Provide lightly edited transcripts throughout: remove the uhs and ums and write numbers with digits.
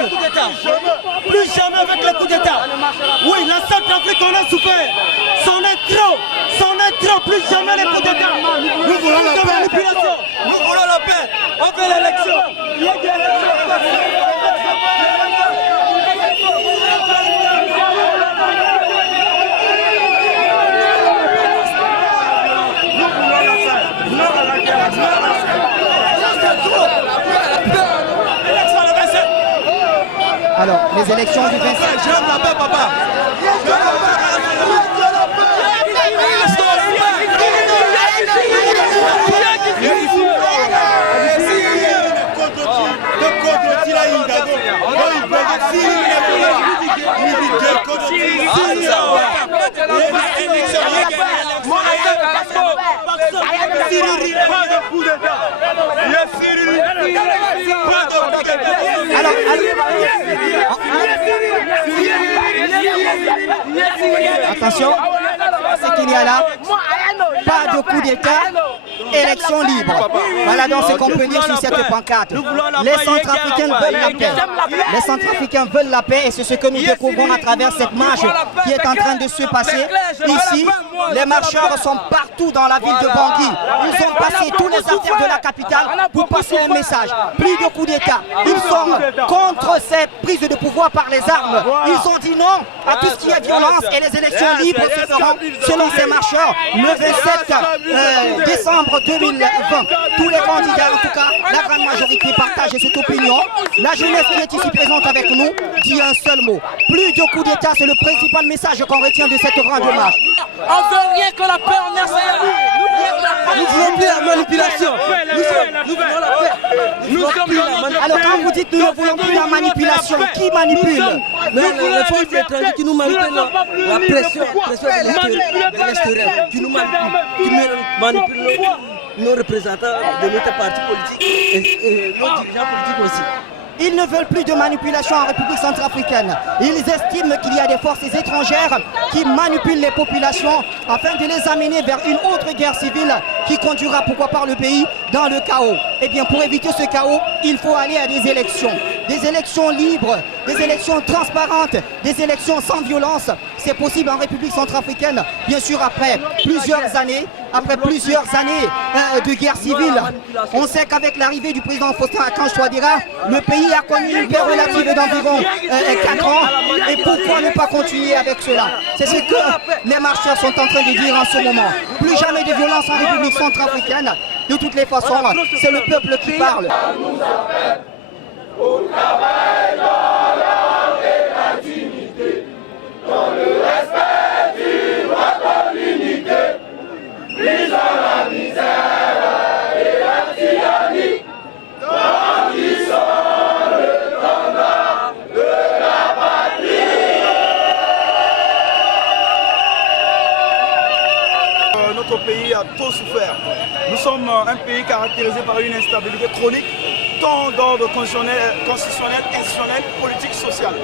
élections. Plus jamais avec le coup d'État. Oui, la Centrafrique, on a souffert. C'en est trop, plus jamais les coups d'État. Nous voulons la paix. Nous voulons la paix. On fait l'élection. Il y a des élections. Alors, les élections du 27. J'aime la paix, papa. Attention, c'est qu'il y a là pas de coup d'État, élection libre. Voilà donc ce qu'on peut dire sur cette pancarte. Les Centrafricains veulent la paix. Les Centrafricains veulent la paix et c'est ce que nous découvrons à travers cette marche qui est en train de se passer ici. Les marcheurs sont partout dans la ville de Bangui. Ils ont passé tous les artères de la capitale pour passer un message. Plus de coup d'État. Ils sont contre ces prises de pouvoir par les armes. Ils ont dit non à tout ce qui est violence et les élections libres se feront selon ces marcheurs le 27 décembre 2020. Tous les candidats, en tout cas, la grande majorité partagent cette opinion. La jeunesse qui est ici présente avec nous dit un seul mot. Plus de coup d'État, c'est le principal message qu'on retient de cette grande marche. On veut rien que la paix en RCA. Nous voulons plus la manipulation. Nous voulons la paix. Alors quand vous dites nous ne voulons plus la manipulation, qui manipule? Les forces étrangères qui nous manipulent, la pression de l'extérieur, qui nous manipulent nos représentants de notre parti politique et nos dirigeants politiques aussi. Ils ne veulent plus de manipulation en République centrafricaine. Ils estiment qu'il y a des forces étrangères qui manipulent les populations afin de les amener vers une autre guerre civile qui conduira pourquoi pas le pays dans le chaos. Eh bien pour éviter ce chaos, il faut aller à des élections libres, des élections transparentes, des élections sans violence. C'est possible en République centrafricaine, bien sûr après plusieurs années de guerre civile. On sait qu'avec l'arrivée du président Faustin Archange Touadéra, le pays a connu une paix relative d'environ 4 ans. Et pourquoi ne pas continuer avec cela? C'est ce que les marcheurs sont en train de dire en ce moment. Plus jamais de violence en République centrafricaine. De toutes les façons, c'est le peuple qui parle. Au travail, dans l'ordre et la dignité, dans le respect du droit de l'unité, brisant la misère et la tyrannie, grandissant le standard de la patrie. Notre pays a trop souffert. Nous sommes un pays caractérisé par une instabilité chronique, tant d'ordre constitutionnel, institutionnel, politique, social.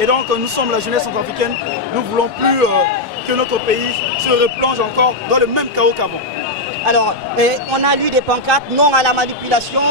Et donc nous sommes la jeunesse centrafricaine, nous ne voulons plus que notre pays se replonge encore dans le même chaos qu'avant. Alors, on a lu des pancartes, non à la manipulation,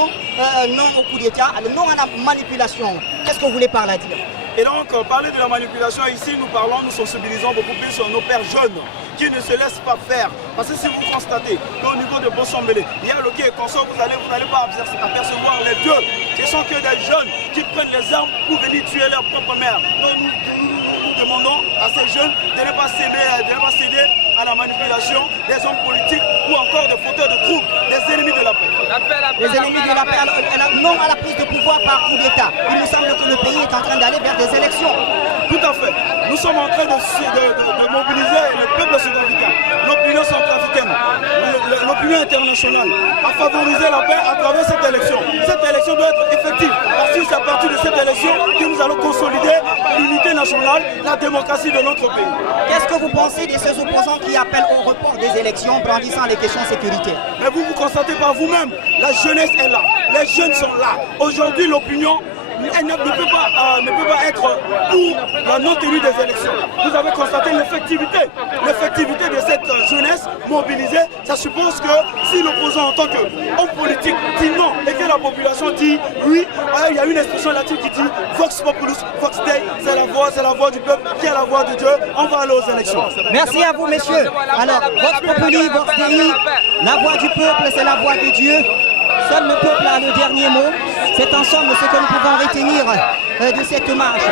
non au coup d'État, non à la manipulation. Qu'est-ce que vous voulez par là dire? Et donc, parler de la manipulation ici, nous sensibilisons beaucoup plus sur nos pères jeunes qui ne se laissent pas faire. Parce que si vous constatez qu'au niveau de Bossombélé, il y a le quai et consort, vous n'allez pas apercevoir les deux. Ce sont que des jeunes qui prennent les armes pour venir tuer leur propre mère. Donc nous demandons à ces jeunes de ne pas céder à la manipulation des hommes politiques ou encore des fauteurs de troubles, des ennemis de la paix. Les ennemis de la paix, non à la prise de pouvoir par coup d'État. Il nous semble que le pays est en train d'aller vers des élections. Tout à fait. Nous sommes en train de mobiliser le peuple centrafricain, l'opinion centrafricaine, l'opinion internationale, à favoriser la paix à travers cette élection. Cette élection doit être effective, parce que c'est à partir de cette élection que nous allons consolider l'unité nationale, la démocratie de notre pays. Qu'est-ce que vous pensez de ces opposants qui appellent au report des élections brandissant les questions sécurité? Mais vous constatez par vous-même, la jeunesse est là, les jeunes sont là. Aujourd'hui, l'opinion elle ne peut pas être pour la non-tenue des élections. Vous avez constaté l'effectivité de cette jeunesse mobilisée. Ça suppose que si l'opposant en tant qu'homme politique dit non et que la population dit oui, il y a une expression latine qui dit Vox Populus, Vox Dei, c'est la voix du peuple qui est la voix de Dieu. On va aller aux élections. Merci à vous, messieurs. Alors, Vox Populi, Vox Dei, la voix du peuple, c'est la voix de Dieu. Seul le peuple a le dernier mot. C'est ensemble ce que nous pouvons retenir de cette marche.